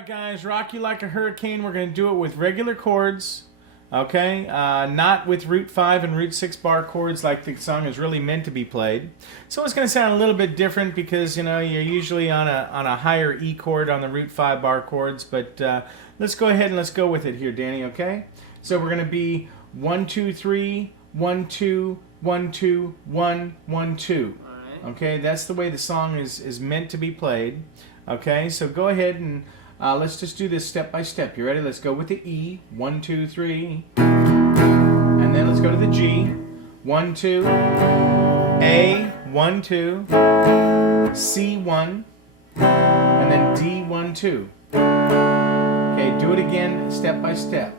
Alright guys, Rock You Like a Hurricane, we're going to do it with regular chords, okay? Not with root 5 and root 6 bar chords like the song is really meant to be played. So it's going to sound a little bit different because, you know, you're usually on a higher E chord on the root 5 bar chords, but let's go ahead and let's go with it here, Danny, okay? So we're going to be 1, 2, 3, 1, 2, 1, 2, 1, 1, 2. Okay, that's the way the song is meant to be played. Okay, so go ahead and let's just do this step by step. You ready? Let's go with the E. 1, 2, 3. And then let's go to the G. 1, 2. A. 1, 2. C. 1. And then D. 1, 2. Okay, do it again step by step.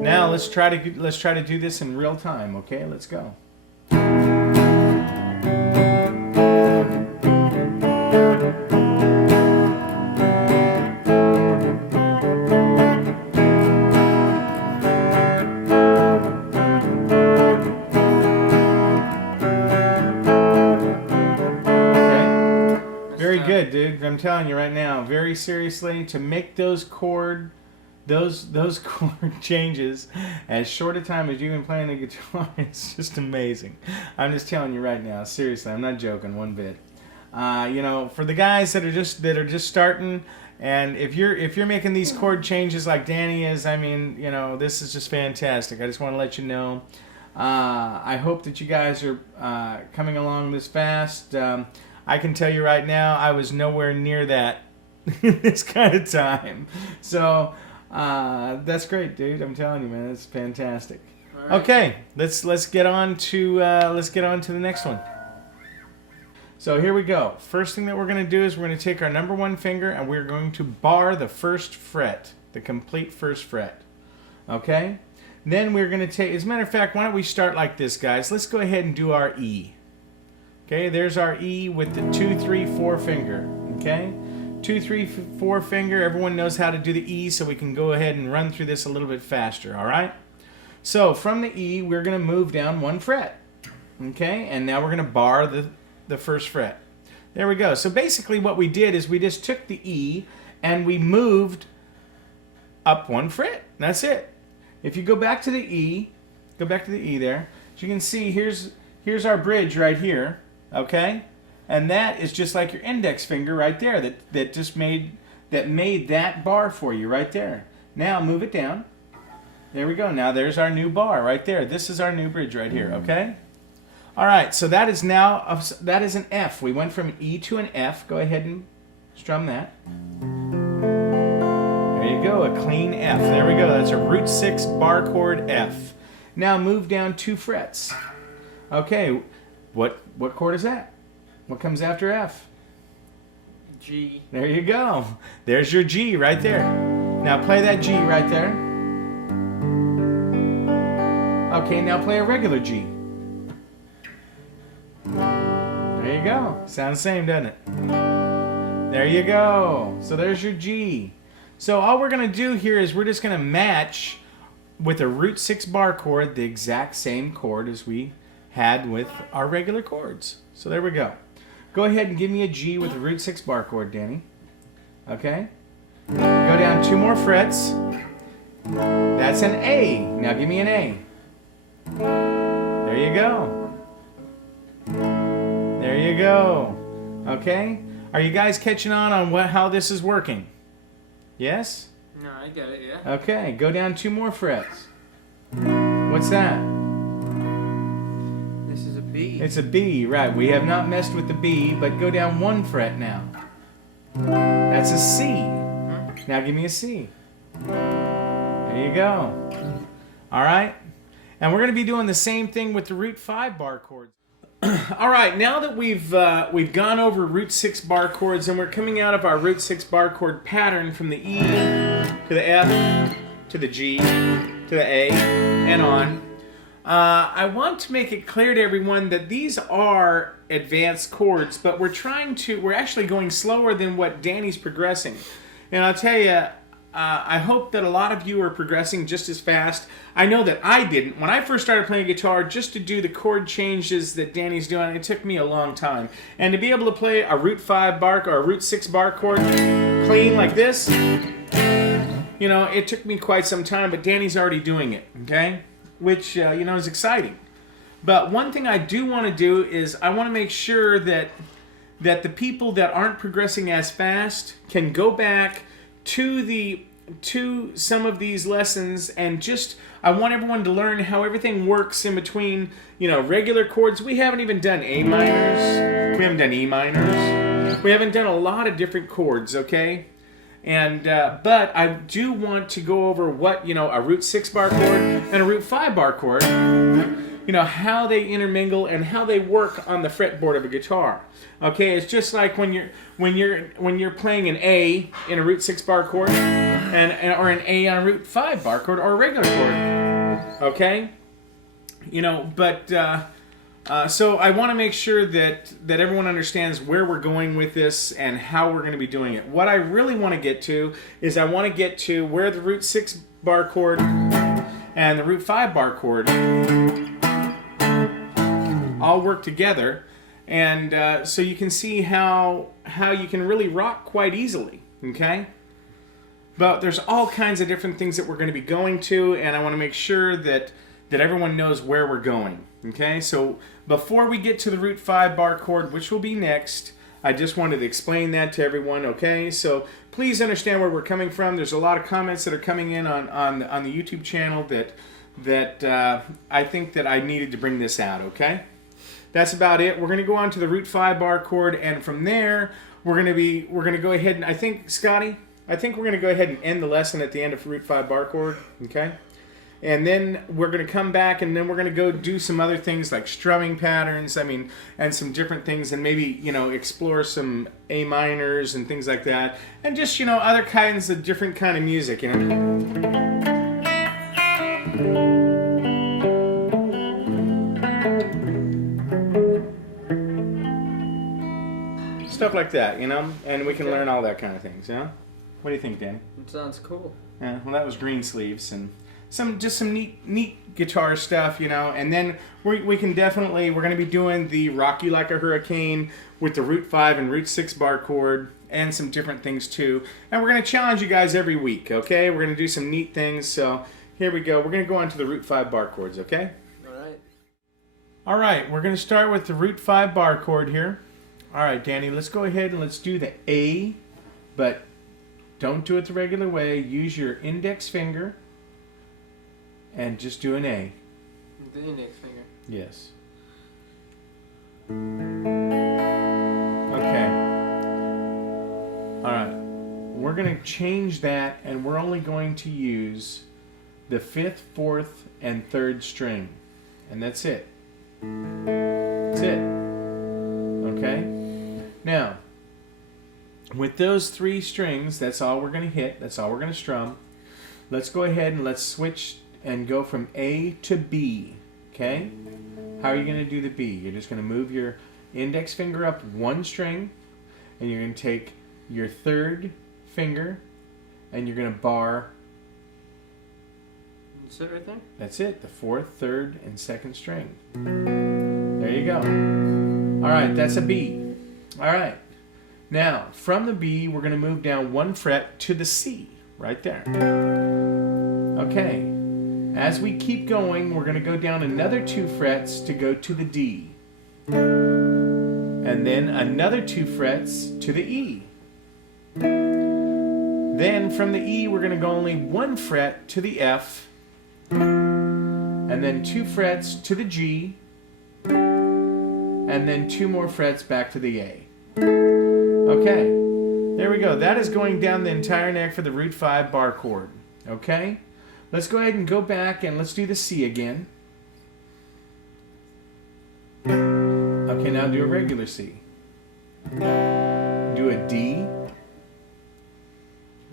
Now let's try to do this in real time, okay? Let's go. Okay. Very good, dude. I'm telling you right now, very seriously, to make those chord changes as short a time as you've been playing the guitar, it's just amazing. I'm just telling you right now, seriously, I'm not joking one bit. You know, for the guys that are just starting, and if you're making these chord changes like Danny is, I mean, you know, this is just fantastic. I just want to let you know. I hope that you guys are coming along this fast. I can tell you right now, I was nowhere near that this kind of time. So. That's great, dude. I'm telling you, man, it's fantastic. Right. Okay, let's get on to the next one. So here we go. First thing that we're going to do is we're going to take our number 1 finger and we're going to bar the first fret, the complete first fret. Okay. Then we're going to take. As a matter of fact, why don't we start like this, guys? Let's go ahead and do our E. Okay. There's our E with the 2, 3, 4 finger. Okay. 2, 3, 4 finger. Everyone knows how to do the E, so we can go ahead and run through this a little bit faster, all right? So from the E, we're going to move down 1 fret, okay? And now we're going to bar the first fret. There we go. So basically what we did is we just took the E and we moved up 1 fret. That's it. If you go back to the E, there, as you can see, here's our bridge right here, okay? And that is just like your index finger right there that made that bar for you right there. Now move it down. There we go. Now there's our new bar right there. This is our new bridge right here, okay? All right, so that is now that is an F. We went from an E to an F. Go ahead and strum that. There you go, a clean F. There we go. That's a root 6 bar chord F. Now move down 2 frets. Okay, what chord is that? What comes after F? G. There you go. There's your G right there. Now play that G right there. Okay, now play a regular G. There you go. Sounds the same, doesn't it? There you go. So there's your G. So all we're going to do here is we're just going to match with a root 6 bar chord the exact same chord as we had with our regular chords. So there we go. Go ahead and give me a G with a root 6 bar chord, Danny. Okay? Go down 2 more frets. That's an A. Now give me an A. There you go. There you go. Okay? Are you guys catching on how this is working? Yes? No, I get it, yeah. Okay, go down 2 more frets. What's that? It's a B, right. We have not messed with the B, but go down 1 fret now. That's a C. Now give me a C. There you go. All right. And we're going to be doing the same thing with the root 5 bar chords. All right, now that we've gone over root 6 bar chords and we're coming out of our root 6 bar chord pattern from the E to the F to the G to the A and on. I want to make it clear to everyone that these are advanced chords, but we're actually going slower than what Danny's progressing. And I'll tell you, I hope that a lot of you are progressing just as fast. I know that I didn't. When I first started playing guitar, just to do the chord changes that Danny's doing, it took me a long time. And to be able to play a root 5 bar or a root 6 bar chord clean like this, you know, it took me quite some time, but Danny's already doing it, okay? Which, you know, is exciting. But one thing I do want to do is I want to make sure that the people that aren't progressing as fast can go back to some of these lessons, and just I want everyone to learn how everything works in between, you know, regular chords. We haven't even done A minors. We haven't done E minors. We haven't done a lot of different chords, okay? And but I do want to go over what, you know, a root 6 bar chord and a root 5 bar chord, you know, how they intermingle and how they work on the fretboard of a guitar. Okay, it's just like when you're playing an A in a root 6 bar chord or an A on a root 5 bar chord or a regular chord. Okay, you know, but so I want to make sure that everyone understands where we're going with this and how we're going to be doing it. What I really want to get to is I want to get to where the root 6 bar chord and the root 5 bar chord all work together, and so you can see how you can really rock quite easily, okay? But there's all kinds of different things that we're going to be going to, and I want to make sure that everyone knows where we're going, okay? So before we get to the root 5 bar chord, which will be next, I just wanted to explain that to everyone, okay? So please understand where we're coming from. There's a lot of comments that are coming in on the YouTube channel that I think that I needed to bring this out, okay? That's about it. We're going to go on to the root 5 bar chord, and from there we're going to go ahead and I think, Scotty, we're going to go ahead and end the lesson at the end of root 5 bar chord, okay? And then we're going to come back, and then we're going to go do some other things like strumming patterns, and some different things, and maybe, you know, explore some A minors and things like that, and just, you know, other kinds of different kind of music, you know. Stuff like that, you know, and we can learn all that kind of things, yeah? What do you think, Danny? It sounds cool. Yeah, well, that was Green Sleeves, and some neat guitar stuff, you know, and then we can definitely, we're going to be doing the Rock You Like a Hurricane with the root 5 and root 6 bar chord, and some different things too. And we're going to challenge you guys every week, okay? We're going to do some neat things, so here we go. We're going to go on to the root 5 bar chords, okay? Alright. Alright, we're going to start with the root 5 bar chord here. Alright, Danny, let's go ahead and let's do the A, but don't do it the regular way. Use your index finger and just do an A. The index finger. Yes. Okay. Alright, we're going to change that, and we're only going to use the 5th, 4th, and 3rd string. And that's it. That's it. Okay? Now, with those 3 strings, that's all we're going to hit. That's all we're going to strum. Let's go ahead and let's switch and go from A to B. Okay? How are you going to do the B? You're just going to move your index finger up 1 string, and you're going to take your 3rd finger, and you're going to bar. That's it right there? That's it. The 4th, 3rd, and 2nd string. There you go. Alright, that's a B. Alright. Now, from the B, we're going to move down 1 fret to the C. Right there. Okay. As we keep going, we're going to go down another 2 frets to go to the D. And then another 2 frets to the E. Then from the E, we're going to go only 1 fret to the F. And then 2 frets to the G. And then 2 more frets back to the A. Okay. There we go. That is going down the entire neck for the root 5 bar chord. Okay? Let's go ahead and go back and let's do the C again. Okay, now do a regular C. Do a D.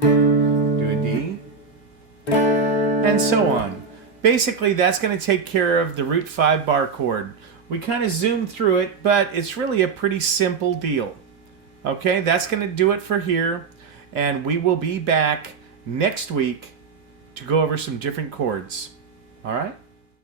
Do a D. And so on. Basically, that's going to take care of the root 5 bar chord. We kind of zoomed through it, but it's really a pretty simple deal. Okay, that's going to do it for here, and we will be back next week to go over some different chords. All right?